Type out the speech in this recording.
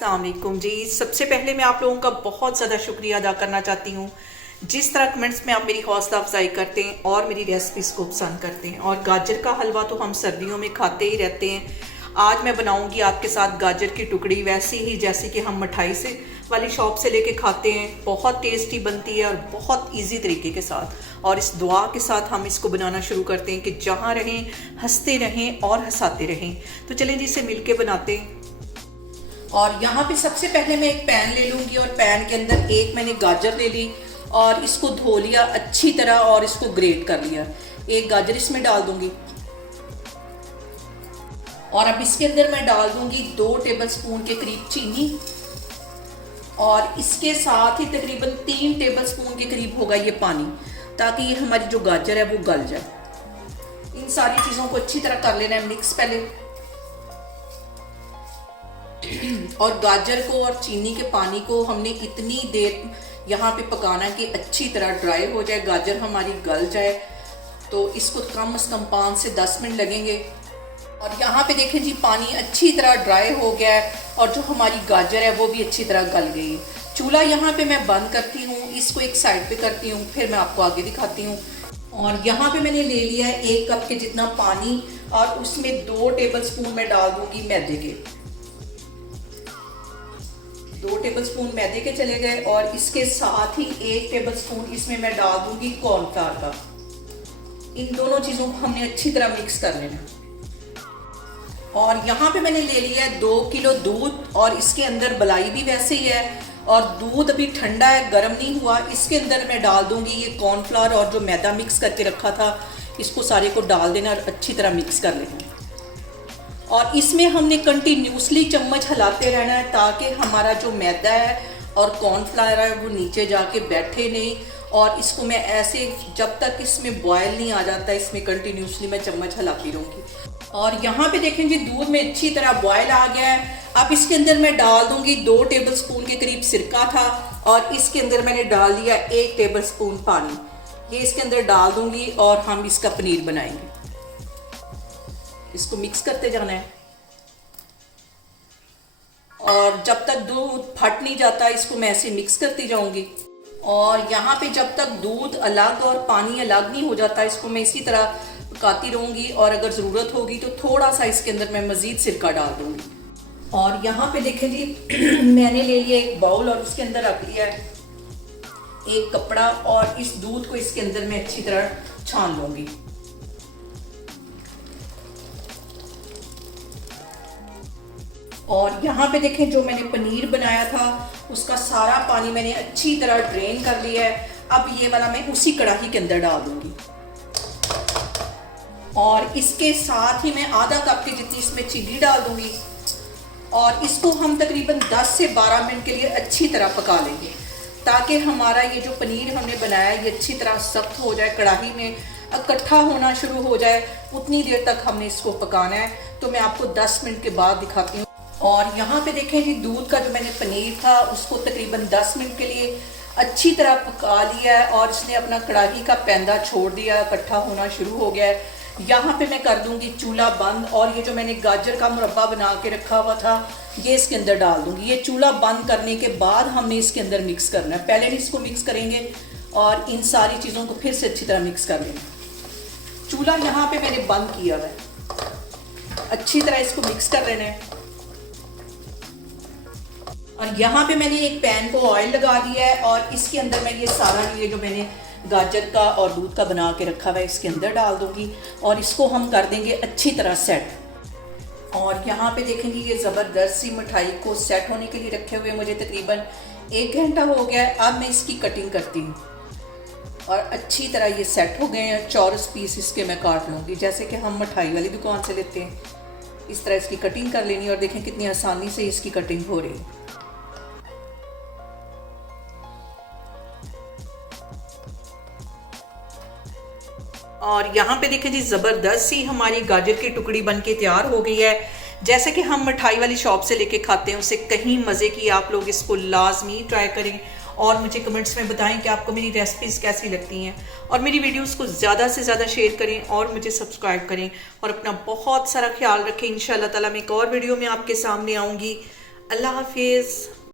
अस्सलाम वालेकुम जी। सबसे पहले मैं आप लोगों का बहुत ज़्यादा शुक्रिया अदा करना चाहती हूँ जिस तरह कमेंट्स में आप मेरी हौसला अफजाई करते हैं और मेरी रेसिपीज़ को पसंद करते हैं। और गाजर का हलवा तो हम सर्दियों में खाते ही रहते हैं। आज मैं बनाऊंगी आपके साथ गाजर की टुकड़ी वैसी ही जैसे कि हम मिठाई से वाली शॉप से लेके खाते हैं। बहुत टेस्टी बनती है और बहुत इजी तरीके के साथ। और इस दुआ के साथ हम इसको बनाना शुरू करते हैं कि जहाँ रहें हंसते रहें और हंसाते रहें। तो चलें जी इसे मिल के बनाते हैं। और यहाँ पे सबसे पहले मैं एक पैन ले लूँगी और पैन के अंदर एक मैंने गाजर ले ली और इसको धो लिया अच्छी तरह और इसको ग्रेट कर लिया। एक गाजर इसमें डाल दूंगी और अब इसके अंदर मैं डाल दूंगी 2 टेबलस्पून के करीब चीनी और इसके साथ ही तकरीबन 3 टेबलस्पून के करीब होगा ये पानी, ताकि ये हमारी जो गाजर है वो गल जाए। इन सारी चीज़ों को अच्छी तरह कर लेना है मिक्स पहले। और गाजर को और चीनी के पानी को हमने इतनी देर यहाँ पे पकाना है कि अच्छी तरह ड्राई हो जाए, गाजर हमारी गल जाए। तो इसको कम से कम 5 से 10 मिनट लगेंगे। और यहाँ पे देखें जी पानी अच्छी तरह ड्राई हो गया है और जो हमारी गाजर है वो भी अच्छी तरह गल गई है। चूल्हा यहाँ पे मैं बंद करती हूँ, इसको एक साइड पे करती हूँ, फिर मैं आपको आगे दिखाती हूँ। और यहाँ पे मैंने ले लिया है 1 कप के जितना पानी और उसमें 2 टेबलस्पून मैं डाल दूंगी मैदे के। 2 टेबलस्पून मैदे के चले गए और इसके साथ ही 1 टेबलस्पून इसमें मैं डाल दूंगी कॉर्नफ्लावर का। इन दोनों चीज़ों को हमने अच्छी तरह मिक्स कर लेना। और यहाँ पे मैंने ले लिया है 2 किलो दूध और इसके अंदर मलाई भी वैसे ही है और दूध अभी ठंडा है, गर्म नहीं हुआ। इसके अंदर मैं डाल दूंगी ये कॉर्नफ्लावर और जो मैदा मिक्स करके रखा था इसको सारे को डाल देना और अच्छी तरह मिक्स कर लेना। और इसमें हमने कंटिन्यूसली चम्मच हिलाते रहना है ताकि हमारा जो मैदा है और कॉर्नफ्लावर है वो नीचे जाके बैठे नहीं। और इसको मैं ऐसे जब तक इसमें बॉयल नहीं आ जाता इसमें कंटिन्यूसली मैं चम्मच हिलाती रहूँगी। और यहाँ पे देखें जी दूध में अच्छी तरह बॉयल आ गया है। अब इसके अंदर मैं डाल दूंगी 2 टेबलस्पून के करीब सिरका था और इसके अंदर मैंने डाल दिया 1 टेबलस्पून पानी। ये इसके अंदर डाल दूंगी और हम इसका पनीर बनाएंगे। इसको मिक्स करते जाना है और जब तक दूध फट नहीं जाता इसको मैं ऐसे मिक्स करती जाऊंगी। और यहाँ पे जब तक दूध अलग और पानी अलग नहीं हो जाता इसको मैं इसी तरह पकाती रहूंगी। और अगर ज़रूरत होगी तो थोड़ा सा इसके अंदर मैं मज़ीद सिरका डाल दूंगी। और यहाँ पे देखें जी मैंने ले लिया एक बाउल और उसके अंदर रख लिया है एक कपड़ा और इस दूध को इसके अंदर मैं अच्छी तरह छान लूंगी। और यहाँ पे देखें जो मैंने पनीर बनाया था उसका सारा पानी मैंने अच्छी तरह ड्रेन कर लिया है। अब ये वाला मैं उसी कढ़ाई के अंदर डाल दूंगी और इसके साथ ही मैं आधा कप की जितनी इसमें चीनी डाल दूंगी और इसको हम तकरीबन 10 से 12 मिनट के लिए अच्छी तरह पका लेंगे ताकि हमारा ये जो पनीर हमने बनाया ये अच्छी तरह सख्त हो जाए, कढ़ाई में इकट्ठा होना शुरू हो जाए। उतनी देर तक हमने इसको पकाना है। तो मैं आपको 10 मिनट के बाद दिखाती हूँ। और यहाँ पे देखें जी दूध का जो मैंने पनीर था उसको तकरीबन 10 मिनट के लिए अच्छी तरह पका लिया है और इसने अपना कढ़ाई का पैंदा छोड़ दिया, इकट्ठा होना शुरू हो गया है। यहाँ पे मैं कर दूंगी चूल्हा बंद और ये जो मैंने गाजर का मुरब्बा बना के रखा हुआ था ये इसके अंदर डाल दूंगी। ये चूल्हा बंद करने के बाद हमने इसके अंदर मिक्स करना है, पहले इसको मिक्स करेंगे और इन सारी चीज़ों को फिर से अच्छी तरह मिक्स कर लेंगे। चूल्हा यहाँ पे मैंने बंद किया हुआ है, अच्छी तरह इसको मिक्स कर लेना है। और यहाँ पे मैंने एक पैन को ऑयल लगा दिया है और इसके अंदर मैं ये सारा ये जो मैंने गाजर का और दूध का बना के रखा हुआ है इसके अंदर डाल दूंगी और इसको हम कर देंगे अच्छी तरह सेट। और यहाँ पे देखेंगे ये ज़बरदस्त सी मिठाई को सेट होने के लिए रखे हुए मुझे तकरीबन 1 घंटा हो गया है। अब मैं इसकी कटिंग करती हूँ और अच्छी तरह ये सेट हो गए हैं। चौरस पीस इसके मैं काट लूँगी जैसे कि हम मिठाई वाली दुकान से लेते हैं। इस तरह इसकी कटिंग कर लेनी और देखें कितनी आसानी से इसकी कटिंग हो रही है। और यहाँ पे देखें जी ज़बरदस्त सी हमारी गाजर की टुकड़ी बनके तैयार हो गई है। जैसे कि हम मिठाई वाली शॉप से लेके खाते हैं उससे कहीं मज़े की। आप लोग इसको लाजमी ट्राई करें और मुझे कमेंट्स में बताएं कि आपको मेरी रेसिपीज़ कैसी लगती हैं। और मेरी वीडियोस को ज़्यादा से ज़्यादा शेयर करें और मुझे सब्सक्राइब करें और अपना बहुत सारा ख्याल रखें। इंशाल्लाह ताला मैं एक और वीडियो में आपके सामने आऊँगी। अल्लाह हाफिज़।